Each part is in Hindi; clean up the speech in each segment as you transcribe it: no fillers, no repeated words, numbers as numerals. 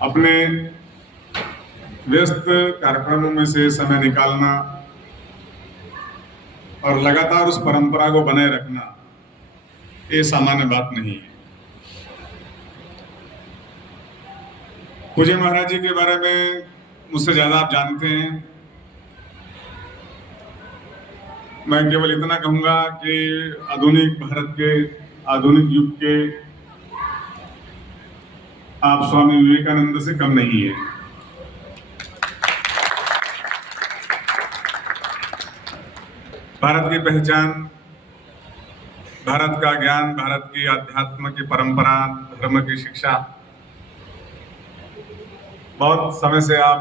अपने व्यस्त कार्यक्रमों में से समय निकालना और लगातार उस परंपरा को बनाए रखना ये सामान्य बात नहीं है। पूज्य महाराज जी के बारे में मुझसे ज्यादा आप जानते हैं। मैं केवल इतना कहूंगा कि आधुनिक भारत के, आधुनिक युग के आप स्वामी विवेकानंद से कम नहीं है। भारत की पहचान, भारत का ज्ञान, भारत की आध्यात्म की परंपरा, धर्म की शिक्षा, बहुत समय से आप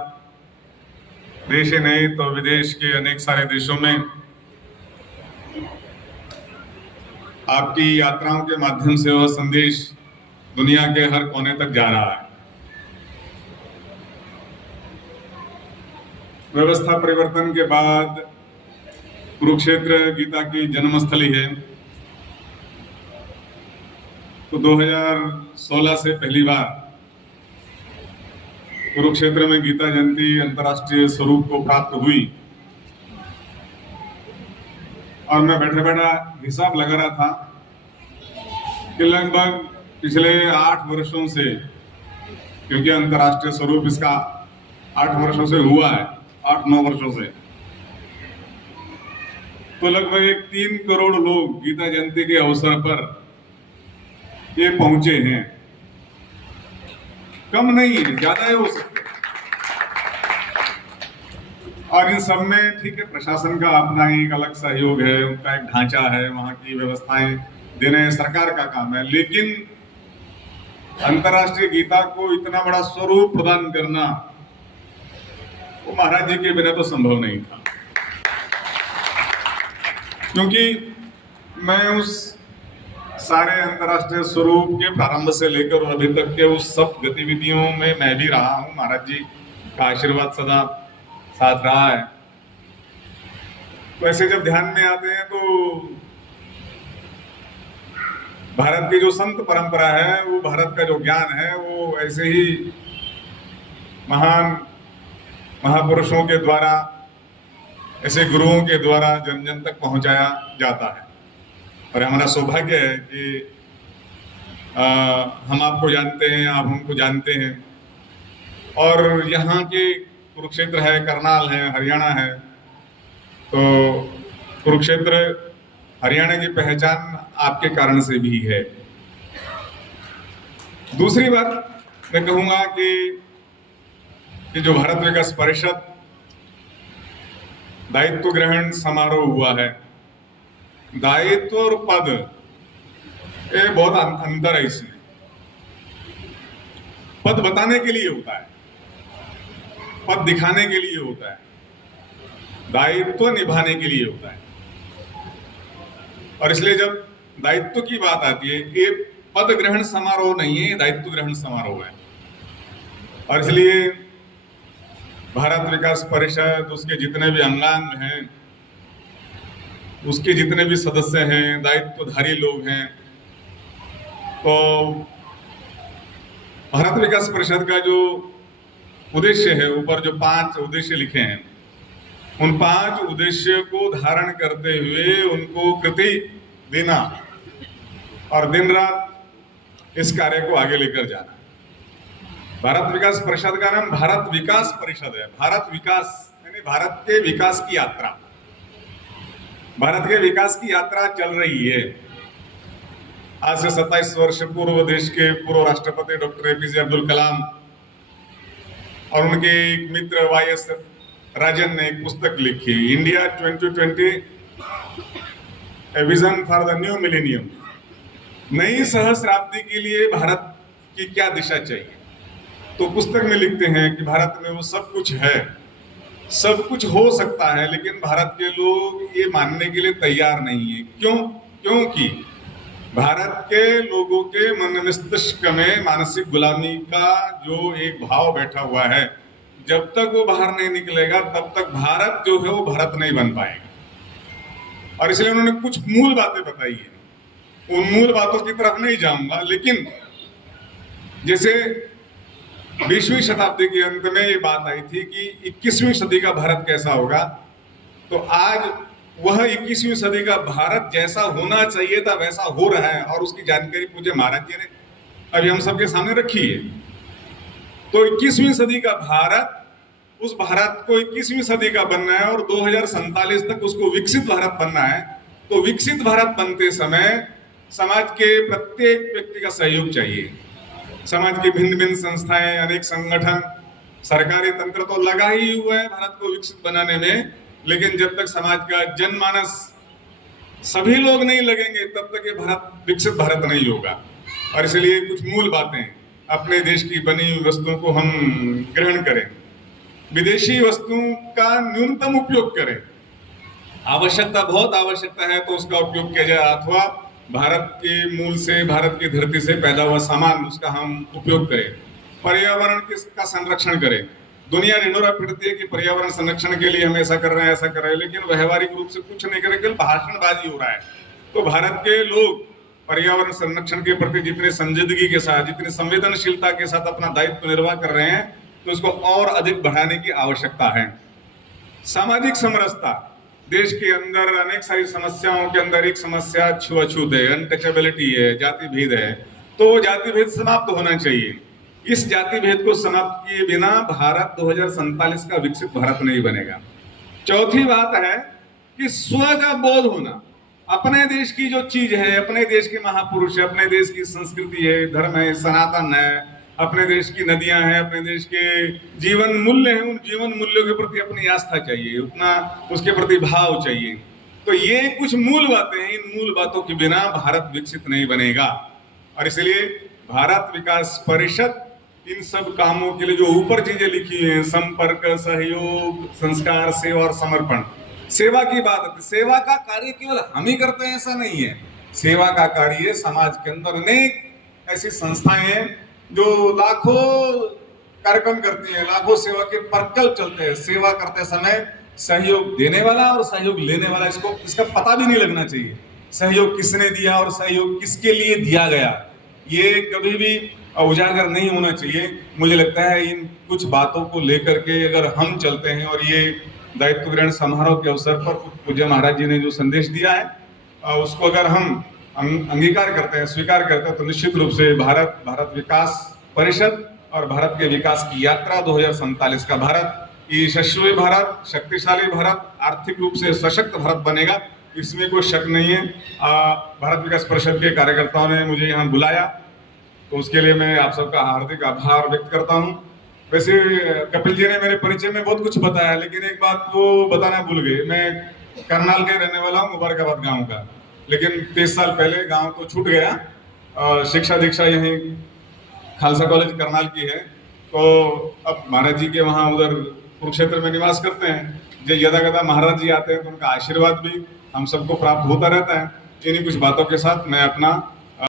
देश ही नहीं तो विदेश के अनेक सारे देशों में आपकी यात्राओं के माध्यम से वह संदेश दुनिया के हर कोने तक जा रहा है। व्यवस्था परिवर्तन के बाद कुरुक्षेत्र गीता की जन्मस्थली है। तो 2016 से पहली बार कुरुक्षेत्र में गीता जयंती अंतर्राष्ट्रीय स्वरूप को प्राप्त हुई और मैं बैठा बैठा हिसाब लगा रहा था कि लगभग पिछले 8 वर्षों से, क्योंकि अंतर्राष्ट्रीय स्वरूप इसका 8 वर्षों से हुआ है, 8-9 वर्षों से, तो लगभग 3 करोड़ लोग गीता जयंती के अवसर पर ये पहुंचे हैं। कम नहीं है, ज्यादा ही हो सकते। और इन सब में ठीक है, प्रशासन का अपना एक अलग सहयोग है, उनका एक ढांचा है, वहां की व्यवस्थाएं देने सरकार का काम है, लेकिन अंतर्राष्ट्रीय गीता को इतना बड़ा स्वरूप प्रदान करना वो महाराज जी के बिना तो संभव नहीं था। क्योंकि मैं उस सारे अंतर्राष्ट्रीय स्वरूप के प्रारंभ से लेकर और अभी तक के उस सब गतिविधियों में मैं भी रहा हूं। महाराज जी का आशीर्वाद सदा साथ रहा है। वैसे जब ध्यान में आते हैं तो भारत की जो संत परंपरा है, वो भारत का जो ज्ञान है, वो ऐसे ही महान महापुरुषों के द्वारा, ऐसे गुरुओं के द्वारा जन जन तक पहुंचाया जाता है। और हमारा सौभाग्य है कि हम आपको जानते हैं, आप हमको जानते हैं। और यहाँ के कुरुक्षेत्र है, करनाल है, हरियाणा है, तो कुरुक्षेत्र हरियाणा की पहचान आपके कारण से भी है। दूसरी बात मैं कहूँगा कि जो भारत विकास परिषद दायित्व ग्रहण समारोह हुआ है, दायित्व और पद, ये बहुत अंतर है इसमें। पद बताने के लिए होता है, पद दिखाने के लिए होता है, दायित्व निभाने के लिए होता है। और इसलिए जब दायित्व की बात आती है, ये पद ग्रहण समारोह नहीं है, दायित्व ग्रहण समारोह है। और इसलिए भारत विकास परिषद, उसके जितने भी अंगांग हैं, उसके जितने भी सदस्य हैं, दायित्वधारी लोग हैं, तो भारत विकास परिषद का जो उद्देश्य है, ऊपर जो 5 उद्देश्य लिखे हैं, उन 5 उद्देश्य को धारण करते हुए उनको कृति देना और दिन रात इस कार्य को आगे लेकर जाना। भारत विकास परिषद का नाम भारत विकास परिषद है। भारत विकास यानी भारत के विकास की यात्रा, भारत के विकास की यात्रा चल रही है। आज से 27 वर्ष पूर्व देश के पूर्व राष्ट्रपति डॉक्टर APJ अब्दुल कलाम और उनके एक मित्र YS राजन ने एक पुस्तक लिखी, India 2020 a vision for the new millennium. नई सहस्राब्दी के लिए भारत की क्या दिशा चाहिए। तो पुस्तक में लिखते हैं कि भारत में वो सब कुछ है, सब कुछ हो सकता है, लेकिन भारत के लोग ये मानने के लिए तैयार नहीं है। क्यों? क्योंकि भारत के लोगों के मन मस्तिष्क में मानसिक गुलामी का जो एक भाव बैठा हुआ है, जब तक वो बाहर नहीं निकलेगा तब तक भारत जो है वो भारत नहीं बन पाएगा। और इसलिए उन्होंने कुछ मूल बातें बताई है। उन मूल बातों की तरफ नहीं जाऊंगा, लेकिन जैसे 20वीं शताब्दी के अंत में ये बात आई थी कि 21वीं सदी का भारत कैसा होगा। तो आज वह 21वीं सदी का भारत जैसा होना चाहिए था वैसा हो रहा है, और उसकी जानकारी पूज्य महाराज जी ने अभी हम सबके सामने रखी है। तो 21वीं सदी का भारत, उस भारत को 21वीं सदी का बनना है और 2047 तक उसको विकसित भारत बनना है। तो विकसित भारत बनते समय समाज के प्रत्येक व्यक्ति का सहयोग चाहिए। समाज की भिन्न भिन्न संस्थाएं, अनेक संगठन, सरकारी तंत्र तो लगा ही हुआ है भारत को विकसित बनाने में, लेकिन जब तक समाज का जनमानस सभी लोग नहीं लगेंगे तब तक ये भारत विकसित भारत नहीं होगा। और इसलिए कुछ मूल बातें, अपने देश की बनी हुई वस्तुओं को हम ग्रहण करें, विदेशी वस्तुओं का न्यूनतम उपयोग करें, आवश्यकता बहुत आवश्यकता है तो उसका उपयोग किया जाए, अथवा भारत के मूल से, भारत की धरती से पैदा हुआ सामान उसका हम उपयोग करें। पर्यावरण का संरक्षण करें। दुनिया ढिंढोरा पीटती है कि पर्यावरण संरक्षण के लिए हम ऐसा कर रहे हैं, ऐसा कर रहे हैं, लेकिन व्यवहारिक रूप से कुछ नहीं कर रहे, केवल भाषणबाजी हो रहा है। तो भारत के लोग पर्यावरण संरक्षण के प्रति जितने संजीदगी के साथ, जितनी संवेदनशीलता के साथ अपना दायित्व निर्वाह कर रहे हैं, तो इसको और अधिक बढ़ाने की आवश्यकता है। सामाजिक समरसता, देश के अंदर अनेक सारी समस्याओं के अंदर एक समस्या छुआछूत है, अनटचेबिलिटी है, जाति भेद है। तो जाति भेद समाप्त होना चाहिए। इस जाति भेद को समाप्त किए बिना भारत 2047 का विकसित भारत नहीं बनेगा। चौथी बात है कि स्व का बोध होना, अपने देश की जो चीज है, अपने देश के महापुरुष है, अपने देश की संस्कृति है, धर्म है, सनातन है, अपने देश की नदियां हैं, अपने देश के जीवन मूल्य हैं, उन जीवन मूल्यों के प्रति अपनी आस्था चाहिए, उतना उसके प्रति भाव चाहिए। तो ये कुछ मूल बातें हैं, इन मूल बातों के बिना भारत विकसित नहीं बनेगा। और इसलिए भारत विकास परिषद इन सब कामों के लिए जो ऊपर चीजें लिखी हैं, संपर्क, सहयोग, संस्कार, सेवा और समर्पण, सेवा की बात है। सेवा का कार्य केवल हम ही करते हैं ऐसा नहीं है। सेवा का कार्य समाज के अंदर अनेक ऐसी संस्थाएं हैं जो लाखों कार्यक्रम करती हैं, लाखों सेवा के प्रकल्प चलते हैं। सेवा करते समय सहयोग देने वाला और सहयोग लेने वाला, इसका पता भी नहीं लगना चाहिए। सहयोग किसने दिया और सहयोग किसके लिए दिया गया, ये कभी भी उजागर नहीं होना चाहिए। मुझे लगता है इन कुछ बातों को लेकर के अगर हम चलते हैं और ये दायित्व ग्रहण समारोह के अवसर पर पूज्य महाराज जी ने जो संदेश दिया है उसको अगर हम अंगीकार करते हैं, स्वीकार करते हैं, तो निश्चित रूप से भारत विकास परिषद और भारत के विकास की यात्रा 2047 का भारत यशस्वी भारत, शक्तिशाली भारत, आर्थिक रूप से सशक्त भारत बनेगा, इसमें कोई शक नहीं है। भारत विकास परिषद के कार्यकर्ताओं ने मुझे यहाँ बुलाया, तो उसके लिए मैं आप सबका हार्दिक आभार व्यक्त करता हूँ। वैसे कपिल जी ने मेरे परिचय में बहुत कुछ बताया, लेकिन एक बात वो बताना भूल गए। मैं करनाल के रहने वाला हूँ, मुबारकाबाद गाँव का, लेकिन 30 साल पहले गांव तो छूट गया। शिक्षा दीक्षा यहीं खालसा कॉलेज करनाल की है। तो अब महाराज जी के वहाँ उधर कुरुक्षेत्र में निवास करते हैं। जो यदा कदा महाराज जी आते हैं तो उनका आशीर्वाद भी हम सबको प्राप्त होता रहता है। इन्हीं कुछ बातों के साथ मैं अपना